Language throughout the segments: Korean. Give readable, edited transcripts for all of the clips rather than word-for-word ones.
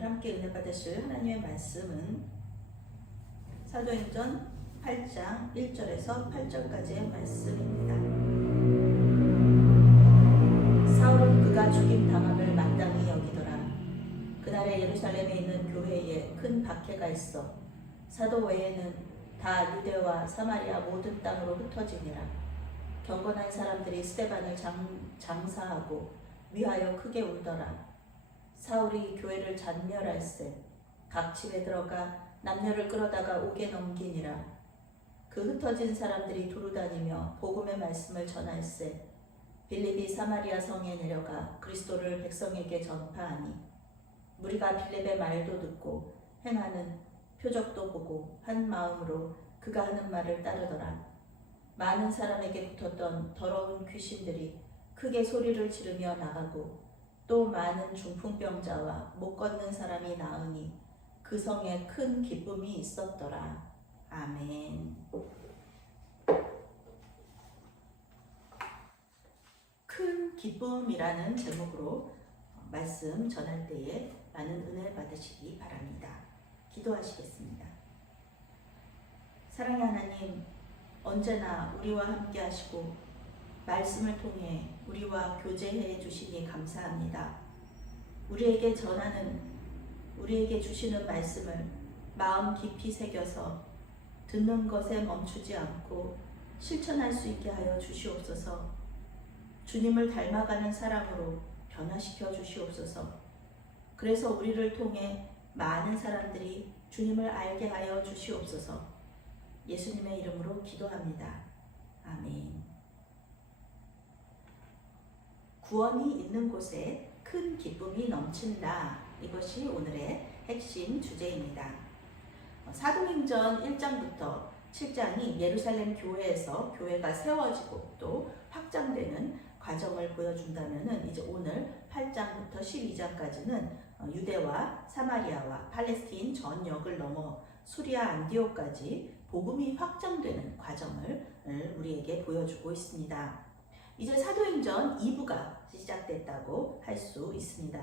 오늘 함께 은혜 받으실 하나님의 말씀은 사도행전 8장 1절에서 8절까지의 말씀입니다. 사울은 그가 죽임 당함을 마땅히 여기더라. 그날에 예루살렘에 있는 교회에 큰 박해가 있어 사도 외에는 다 유대와 사마리아 모든 땅으로 흩어지니라. 경건한 사람들이 스데반을 장사하고 위하여 크게 울더라. 사울이 교회를 잔멸할세 각 집에 들어가 남녀를 끌어다가 옥에 넘기니라. 그 흩어진 사람들이 두루다니며 복음의 말씀을 전할세 빌립이 사마리아 성에 내려가 그리스도를 백성에게 전파하니 무리가 빌립의 말도 듣고 행하는 표적도 보고 한 마음으로 그가 하는 말을 따르더라. 많은 사람에게 붙었던 더러운 귀신들이 크게 소리를 지르며 나가고 또 많은 중풍병자와 못 걷는 사람이 나으니 그 성에 큰 기쁨이 있었더라. 아멘. 큰 기쁨이라는 제목으로 말씀 전할 때에 많은 은혜 받으시기 바랍니다. 기도하시겠습니다. 사랑의 하나님, 언제나 우리와 함께 하시고 말씀을 통해 우리와 교제해 주시니 감사합니다. 우리에게 주시는 말씀을 마음 깊이 새겨서 듣는 것에 멈추지 않고 실천할 수 있게 하여 주시옵소서. 주님을 닮아가는 사람으로 변화시켜 주시옵소서. 그래서 우리를 통해 많은 사람들이 주님을 알게 하여 주시옵소서. 예수님의 이름으로 기도합니다. 아멘. 구원이 있는 곳에 큰 기쁨이 넘친다. 이것이 오늘의 핵심 주제입니다. 사도행전 1장부터 7장이 예루살렘 교회에서 교회가 세워지고 또 확장되는 과정을 보여준다면 이제 오늘 8장부터 12장까지는 유대와 사마리아와 팔레스틴 전역을 넘어 수리아 안디옥까지 복음이 확장되는 과정을 우리에게 보여주고 있습니다. 이제 사도행전 2부가 시작됐다고 할 수 있습니다.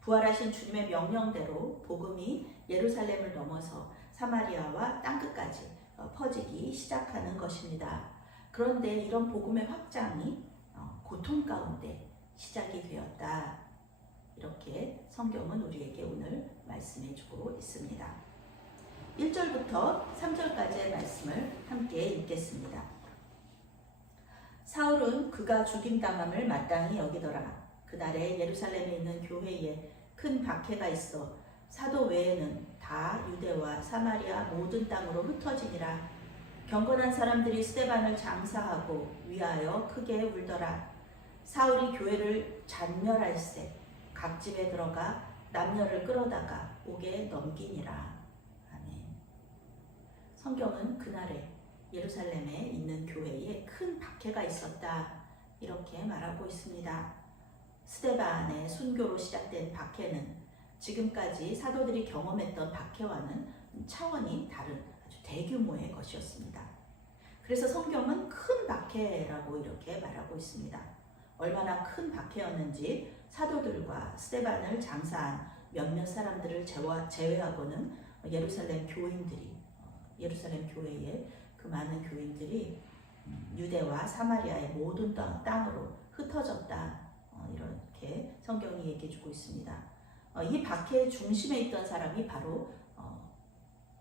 부활하신 주님의 명령대로 복음이 예루살렘을 넘어서 사마리아와 땅끝까지 퍼지기 시작하는 것입니다. 그런데 이런 복음의 확장이 고통 가운데 시작이 되었다. 이렇게 성경은 우리에게 오늘 말씀해주고 있습니다. 1절부터 3절까지의 말씀을 함께 읽겠습니다. 사울은 그가 죽임당함을 마땅히 여기더라. 그날에 예루살렘에 있는 교회에 큰 박해가 있어 사도 외에는 다 유대와 사마리아 모든 땅으로 흩어지니라. 경건한 사람들이 스데반을 장사하고 위하여 크게 울더라. 사울이 교회를 잔멸할세 각 집에 들어가 남녀를 끌어다가 옥에 넘기니라. 아멘. 성경은 그날에 예루살렘에 있는 교회에 큰 박해가 있었다. 이렇게 말하고 있습니다. 스데반의 순교로 시작된 박해는 지금까지 사도들이 경험했던 박해와는 차원이 다른 아주 대규모의 것이었습니다. 그래서 성경은 큰 박해라고 이렇게 말하고 있습니다. 얼마나 큰 박해였는지 사도들과 스데반을 장사한 몇몇 사람들을 제외하고는 예루살렘 교회에 그 많은 교인들이 유대와 사마리아의 모든 땅으로 흩어졌다. 이렇게 성경이 얘기해주고 있습니다. 이 박해의 중심에 있던 사람이 바로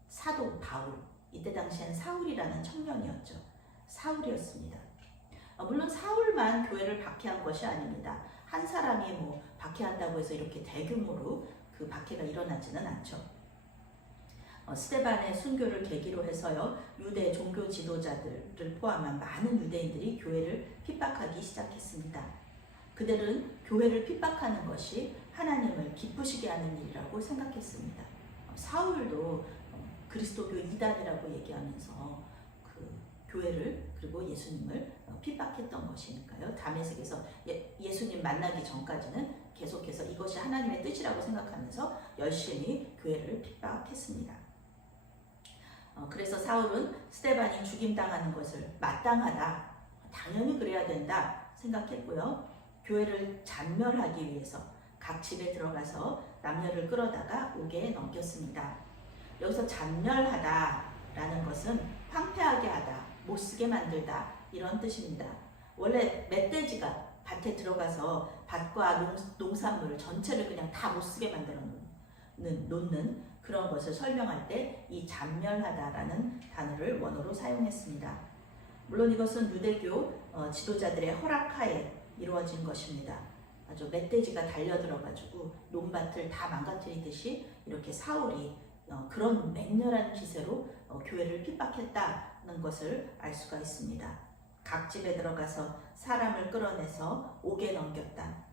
사도 바울, 이때 당시엔 사울이라는 청년이었죠. 사울이었습니다. 물론 사울만 교회를 박해한 것이 아닙니다. 한 사람이 박해한다고 해서 이렇게 대규모로 그 박해가 일어나지는 않죠. 스데반의 순교를 계기로 해서요, 유대 종교 지도자들을 포함한 많은 유대인들이 교회를 핍박하기 시작했습니다. 그들은 교회를 핍박하는 것이 하나님을 기쁘시게 하는 일이라고 생각했습니다. 사울도 그리스도교 이단이라고 얘기하면서 그 교회를 그리고 예수님을 핍박했던 것이니까요. 다메섹에서 예수님 만나기 전까지는 계속해서 이것이 하나님의 뜻이라고 생각하면서 열심히 교회를 핍박했습니다. 그래서 사울은 스데반이 죽임당하는 것을 마땅하다, 당연히 그래야 된다 생각했고요. 교회를 잔멸하기 위해서 각 집에 들어가서 남녀를 끌어다가 옥에 넘겼습니다. 여기서 잔멸하다라는 것은 황폐하게 하다, 못쓰게 만들다 이런 뜻입니다. 원래 멧돼지가 밭에 들어가서 밭과 농산물 전체를 그냥 다 못쓰게 만들어 놓는 그런 것을 설명할 때 이 잔멸하다라는 단어를 원어로 사용했습니다. 물론 이것은 유대교 지도자들의 허락하에 이루어진 것입니다. 아주 멧돼지가 달려들어가지고 논밭을 다 망가뜨리듯이 이렇게 사울이 그런 맹렬한 기세로 교회를 핍박했다는 것을 알 수가 있습니다. 각 집에 들어가서 사람을 끌어내서 옥에 넘겼다.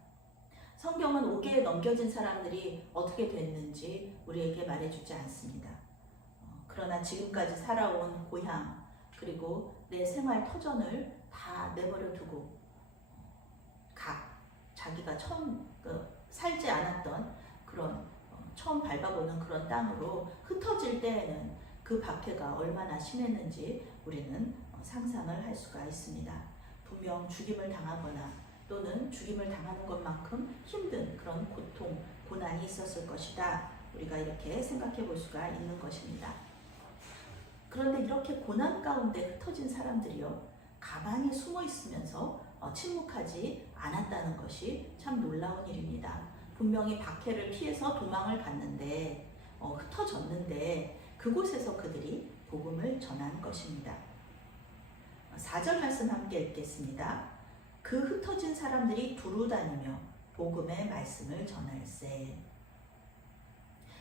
성경은 옥에 넘겨진 사람들이 어떻게 됐는지 우리에게 말해주지 않습니다. 그러나 지금까지 살아온 고향 그리고 내 생활 터전을 다 내버려 두고 자기가 처음 살지 않았던 그런 처음 밟아보는 그런 땅으로 흩어질 때에는 그 박해가 얼마나 심했는지 우리는 상상을 할 수가 있습니다. 분명 죽임을 당하거나 또는 죽임을 당하는 것만큼 힘든 그런 고통, 고난이 있었을 것이다. 우리가 이렇게 생각해 볼 수가 있는 것입니다. 그런데 이렇게 고난 가운데 흩어진 사람들이요, 가만히 숨어 있으면서 침묵하지 않았다는 것이 참 놀라운 일입니다. 분명히 박해를 피해서 도망을 갔는데 흩어졌는데 그곳에서 그들이 복음을 전한 것입니다. 4절 말씀 함께 읽겠습니다. 그 흩어진 사람들이 두루 다니며 복음의 말씀을 전할세.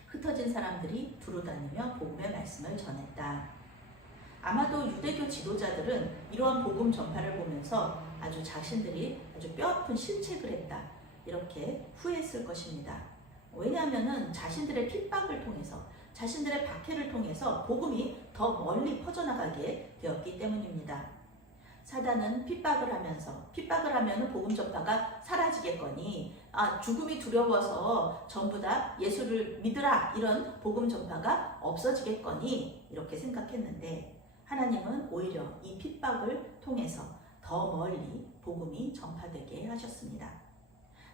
흩어진 사람들이 두루 다니며 복음의 말씀을 전했다. 아마도 유대교 지도자들은 이러한 복음 전파를 보면서 아주 자신들이 아주 뼈아픈 실책을 했다 이렇게 후회했을 것입니다. 왜냐하면 자신들의 핍박을 통해서 자신들의 박해를 통해서 복음이 더 멀리 퍼져나가게 되었기 때문입니다. 사단은 핍박을 하면 복음 전파가 사라지겠거니 죽음이 두려워서 전부 다 예수를 믿으라 이런 복음 전파가 없어지겠거니 이렇게 생각했는데 하나님은 오히려 이 핍박을 통해서 더 멀리 복음이 전파되게 하셨습니다.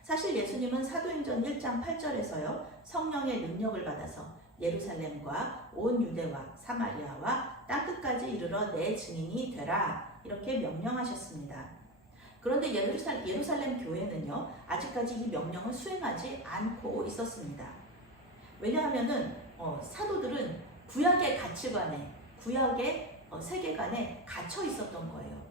사실 예수님은 사도행전 1장 8절에서요 성령의 능력을 받아서 예루살렘과 온 유대와 사마리아와 땅끝까지 이르러 내 증인이 되라 이렇게 명령하셨습니다. 그런데 예루살렘 교회는요 아직까지 이 명령을 수행하지 않고 있었습니다. 왜냐하면은 사도들은 구약의 가치관에 구약의 세계관에 갇혀 있었던 거예요.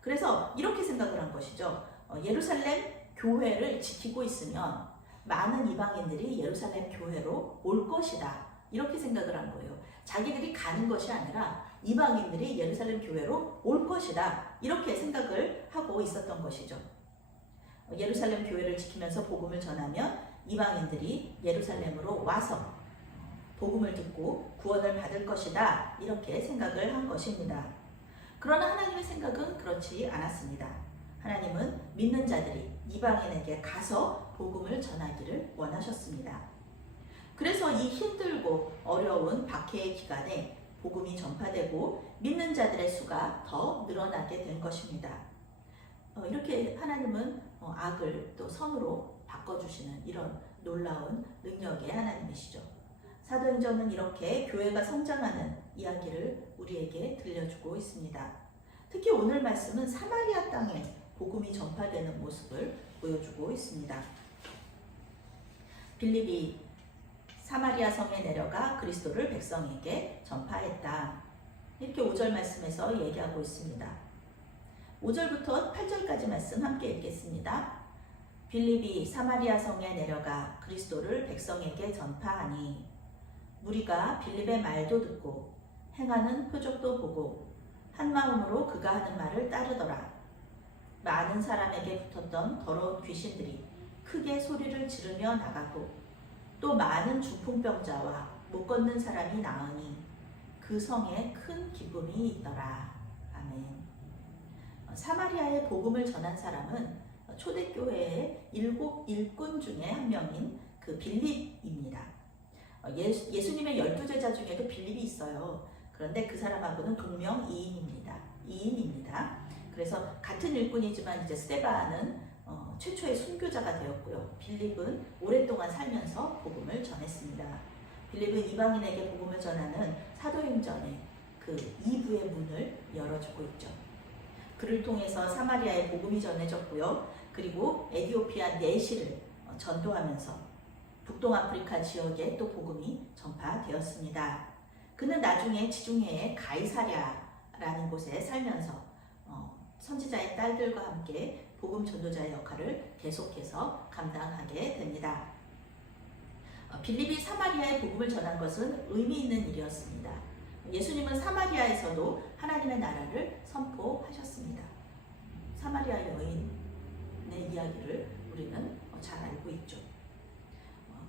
그래서 이렇게 생각을 한 것이죠. 예루살렘 교회를 지키고 있으면 많은 이방인들이 예루살렘 교회로 올 것이다. 이렇게 생각을 한 거예요. 자기들이 가는 것이 아니라 이방인들이 예루살렘 교회로 올 것이다. 이렇게 생각을 하고 있었던 것이죠. 예루살렘 교회를 지키면서 복음을 전하면 이방인들이 예루살렘으로 와서 복음을 듣고 구원을 받을 것이다. 이렇게 생각을 한 것입니다. 그러나 하나님의 생각은 그렇지 않았습니다. 하나님은 믿는 자들이 이방인에게 가서 복음을 전하기를 원하셨습니다. 그래서 이 힘들고 어려운 박해의 기간에 복음이 전파되고 믿는 자들의 수가 더 늘어나게 된 것입니다. 이렇게 하나님은 악을 또 선으로 바꿔주시는 이런 놀라운 능력의 하나님이시죠. 사도행전은 이렇게 교회가 성장하는 이야기를 우리에게 들려주고 있습니다. 특히 오늘 말씀은 사마리아 땅에 복음이 전파되는 모습을 보여주고 있습니다. 빌립이 사마리아 성에 내려가 그리스도를 백성에게 전파했다. 이렇게 5절 말씀에서 얘기하고 있습니다. 5절부터 8절까지 말씀 함께 읽겠습니다. 빌립이 사마리아 성에 내려가 그리스도를 백성에게 전파하니 무리가 빌립의 말도 듣고 행하는 표적도 보고 한 마음으로 그가 하는 말을 따르더라. 많은 사람에게 붙었던 더러운 귀신들이 크게 소리를 지르며 나가고 또 많은 중풍병자와 못 걷는 사람이 나으니 그 성에 큰 기쁨이 있더라. 아멘. 사마리아의 복음을 전한 사람은 초대교회의 7 일꾼 중에 한 명인 그 빌립입니다. 예수님의 12제자 중에도 빌립이 있어요. 그런데 그 사람하고는 동명이인입니다. 그래서 같은 일꾼이지만 이제 스데반은 최초의 순교자가 되었고요. 빌립은 오랫동안 살면서 복음을 전했습니다. 빌립은 이방인에게 복음을 전하는 사도행전의 그 2부의 문을 열어주고 있죠. 그를 통해서 사마리아에 복음이 전해졌고요. 그리고 에티오피아 내시를 전도하면서 북동아프리카 지역에 또 복음이 전파되었습니다. 그는 나중에 지중해의 가이사랴라는 곳에 살면서 선지자의 딸들과 함께 복음 전도자의 역할을 계속해서 감당하게 됩니다. 빌립이 사마리아에 복음을 전한 것은 의미 있는 일이었습니다. 예수님은 사마리아에서도 하나님의 나라를 선포하셨습니다. 사마리아 여인의 이야기를 우리는 잘 알고 있죠.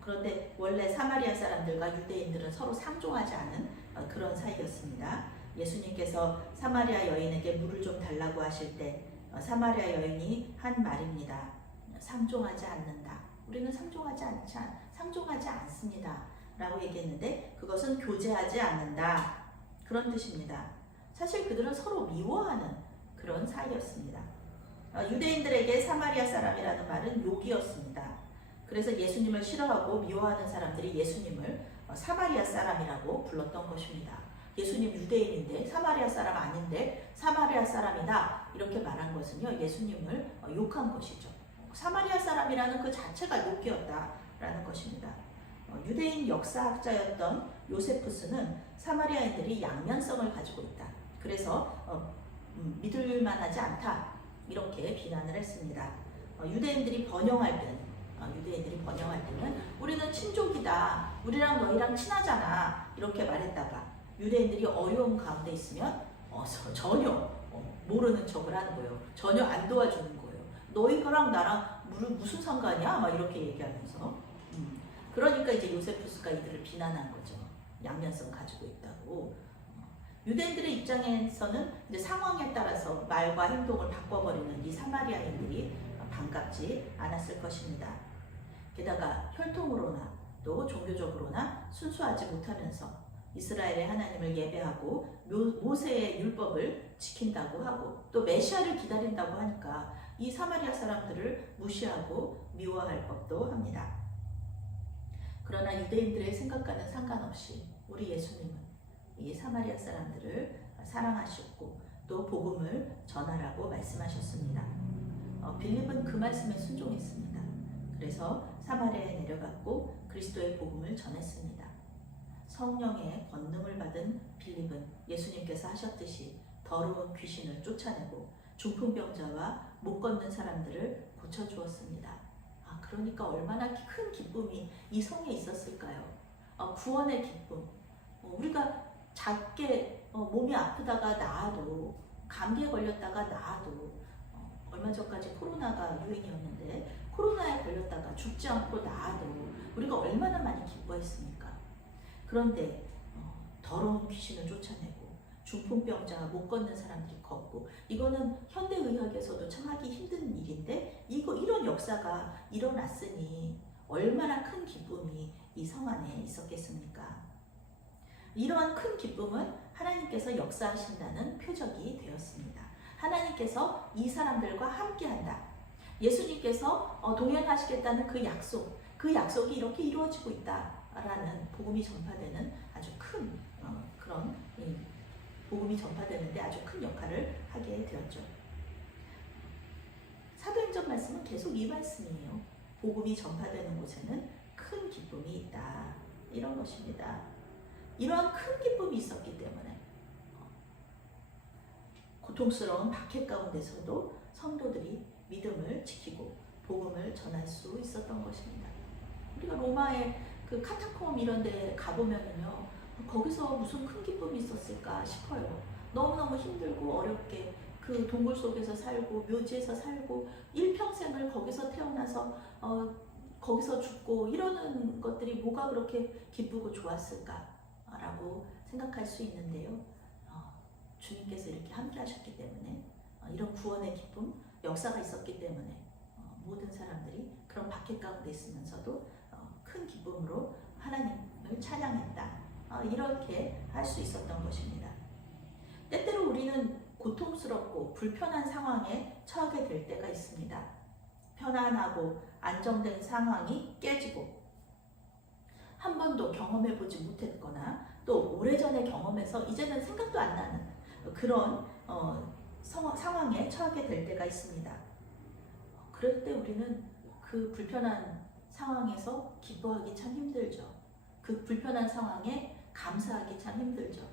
그런데 원래 사마리아 사람들과 유대인들은 서로 상종하지 않은 그런 사이였습니다. 예수님께서 사마리아 여인에게 물을 좀 달라고 하실 때 사마리아 여인이 한 말입니다. 상종하지 않는다. 우리는 상종하지 않습니다. 라고 얘기했는데 그것은 교제하지 않는다. 그런 뜻입니다. 사실 그들은 서로 미워하는 그런 사이였습니다. 유대인들에게 사마리아 사람이라는 말은 욕이었습니다. 그래서 예수님을 싫어하고 미워하는 사람들이 예수님을 사마리아 사람이라고 불렀던 것입니다. 예수님 유대인인데 사마리아 사람 아닌데 사마리아 사람이다 이렇게 말한 것은요 예수님을 욕한 것이죠. 사마리아 사람이라는 그 자체가 욕이었다라는 것입니다. 유대인 역사학자였던 요세푸스는 사마리아인들이 양면성을 가지고 있다. 그래서 믿을만하지 않다 이렇게 비난을 했습니다. 유대인들이 번영할 때는 우리는 친족이다. 우리랑 너희랑 친하잖아. 이렇게 말했다가 유대인들이 어려움 가운데 있으면 전혀 모르는 척을 하는 거예요. 전혀 안 도와주는 거예요. 너희랑 나랑 무슨 상관이야? 막 이렇게 얘기하면서 그러니까 이제 요세푸스가 이들을 비난한 거죠. 양면성 가지고 있다고. 유대인들의 입장에서는 이제 상황에 따라서 말과 행동을 바꿔버리는 이 사마리아인들이 반갑지 않았을 것입니다. 게다가 혈통으로나 또 종교적으로나 순수하지 못하면서 이스라엘의 하나님을 예배하고 모세의 율법을 지킨다고 하고 또 메시아를 기다린다고 하니까 이 사마리아 사람들을 무시하고 미워할 법도 합니다. 그러나 유대인들의 생각과는 상관없이 우리 예수님은 이 사마리아 사람들을 사랑하셨고 또 복음을 전하라고 말씀하셨습니다. 빌립은 그 말씀에 순종했습니다. 그래서 사마리아에 내려갔고 그리스도의 복음을 전했습니다. 성령의 권능을 받은 빌립은 예수님께서 하셨듯이 더러운 귀신을 쫓아내고 중풍병자와 못 걷는 사람들을 고쳐주었습니다. 그러니까 얼마나 큰 기쁨이 이 성에 있었을까요? 구원의 기쁨. 우리가 작게 몸이 아프다가 나아도 감기에 걸렸다가 나아도 얼마 전까지 코로나가 유행이었는데 코로나에 걸렸다가 죽지 않고 나아도 우리가 얼마나 많이 기뻐했습니까? 그런데 더러운 귀신을 쫓아내고 중풍병자 못 걷는 사람들이 걷고 이거는 현대의학에서도 참 하기 힘든 일인데 이런 역사가 일어났으니 얼마나 큰 기쁨이 이 성 안에 있었겠습니까? 이러한 큰 기쁨은 하나님께서 역사하신다는 표적이 되었습니다. 하나님께서 이 사람들과 함께한다. 예수님께서 동행하시겠다는 그 약속이 이렇게 이루어지고 있다라는 복음이 전파되는 아주 큰 그런 복음이 전파되는데 아주 큰 역할을 하게 되었죠. 사도행전 말씀은 계속 이 말씀이에요. 복음이 전파되는 곳에는 큰 기쁨이 있다. 이런 것입니다. 이러한 큰 기쁨이 있었기 때문에 고통스러운 박해 가운데서도 성도들이 믿음을 지키고 복음을 전할 수 있었던 것입니다. 우리가 로마의 그 카타콤 이런 데 가보면은요, 거기서 무슨 큰 기쁨이 있었을까 싶어요. 너무너무 힘들고 어렵게 그 동굴 속에서 살고 묘지에서 살고 일평생을 거기서 태어나서 거기서 죽고 이러는 것들이 뭐가 그렇게 기쁘고 좋았을까라고 생각할 수 있는데요. 주님께서 이렇게 함께 하셨기 때문에 이런 구원의 기쁨, 역사가 있었기 때문에 모든 사람들이 그런 박해 가운데 있으면서도 큰 기쁨으로 하나님을 찬양했다. 이렇게 할 수 있었던 것입니다. 때때로 우리는 고통스럽고 불편한 상황에 처하게 될 때가 있습니다. 편안하고 안정된 상황이 깨지고 한 번도 경험해 보지 못했거나 또 오래전에 경험해서 이제는 생각도 안 나는 그런 상황에 처하게 될 때가 있습니다. 그럴 때 우리는 그 불편한 상황에서 기뻐하기 참 힘들죠. 그 불편한 상황에 감사하기 참 힘들죠.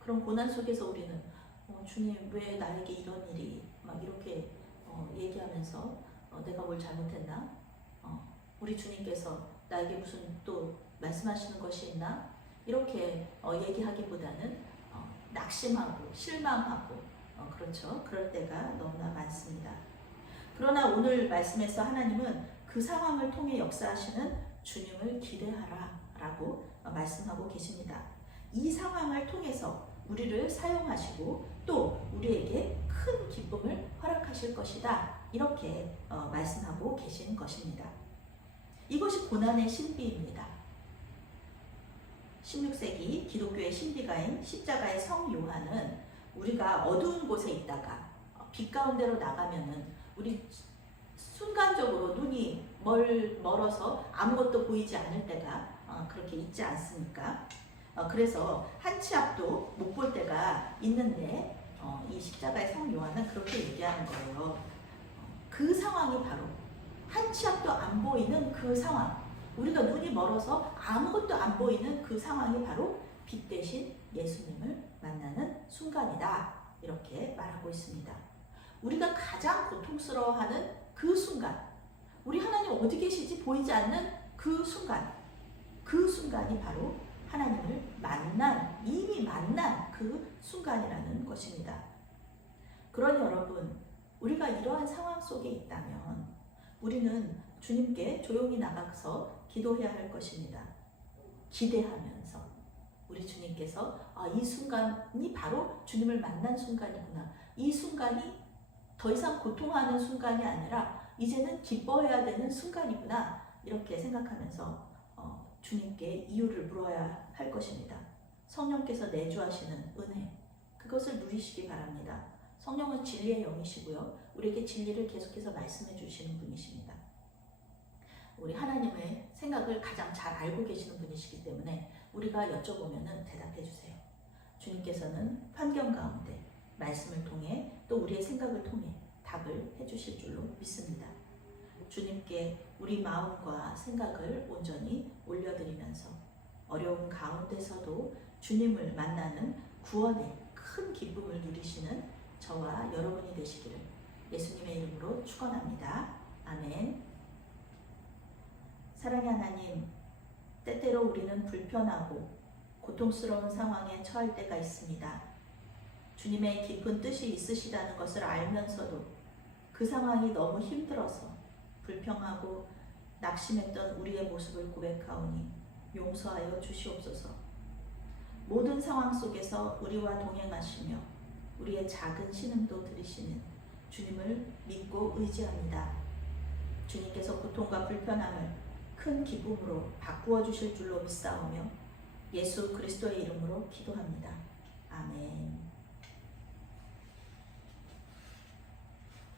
그런 고난 속에서 우리는 주님 왜 나에게 이런 일이 막 이렇게 얘기하면서 내가 뭘 잘못했나? 우리 주님께서 나에게 무슨 또 말씀하시는 것이 있나? 이렇게 얘기하기보다는 낙심하고 실망하고 그렇죠. 그럴 때가 너무나 많습니다. 그러나 오늘 말씀에서 하나님은 그 상황을 통해 역사하시는 주님을 기대하라 라고 말씀하고 계십니다. 이 상황을 통해서 우리를 사용하시고 또 우리에게 큰 기쁨을 허락하실 것이다. 이렇게 말씀하고 계신 것입니다. 이것이 고난의 신비입니다. 16세기 기독교의 신비가인 십자가의 성 요한은 우리가 어두운 곳에 있다가 빛 가운데로 나가면은 우리 순간적으로 눈이 멀어서 아무것도 보이지 않을 때가 그렇게 있지 않습니까? 그래서 한 치 앞도 못 볼 때가 있는데 이 십자가의 성 요한은 그렇게 얘기하는 거예요. 그 상황이 바로 한 치 앞도 안 보이는 그 상황, 우리가 눈이 멀어서 아무것도 안 보이는 그 상황이 바로 빛 대신 예수님을 만나는 순간이다. 이렇게 말하고 있습니다. 우리가 가장 고통스러워하는 그 순간, 우리 하나님 어디 계시지 보이지 않는 그 순간, 그 순간이 바로 하나님을 이미 만난 그 순간이라는 것입니다. 그러니 여러분, 우리가 이러한 상황 속에 있다면 우리는 주님께 조용히 나가서 기도해야 할 것입니다. 기대하면서 우리 주님께서 이 순간이 바로 주님을 만난 순간이구나. 이 순간이 더 이상 고통하는 순간이 아니라 이제는 기뻐해야 되는 순간이구나. 이렇게 생각하면서 주님께 이유를 물어야 할 것입니다. 성령께서 내주하시는 은혜, 그것을 누리시기 바랍니다. 성령은 진리의 영이시고요. 우리에게 진리를 계속해서 말씀해 주시는 분이십니다. 우리 하나님의 생각을 가장 잘 알고 계시는 분이시기 때문에 우리가 여쭤보면 대답해 주세요. 주님께서는 환경 가운데 말씀을 통해 또 우리의 생각을 통해 답을 해 주실 줄로 믿습니다. 주님께 우리 마음과 생각을 온전히 올려드리면서 어려운 가운데서도 주님을 만나는 구원의 큰 기쁨을 누리시는 저와 여러분이 되시기를 예수님의 이름으로 축원합니다. 아멘. 사랑의 하나님, 때때로 우리는 불편하고 고통스러운 상황에 처할 때가 있습니다. 주님의 깊은 뜻이 있으시다는 것을 알면서도 그 상황이 너무 힘들어서 불평하고 낙심했던 우리의 모습을 고백하오니 용서하여 주시옵소서. 모든 상황 속에서 우리와 동행하시며 우리의 작은 신음도 들으시는 주님을 믿고 의지합니다. 주님께서 고통과 불편함을 큰 기쁨으로 바꾸어 주실 줄로 믿사오며 예수 그리스도의 이름으로 기도합니다. 아멘.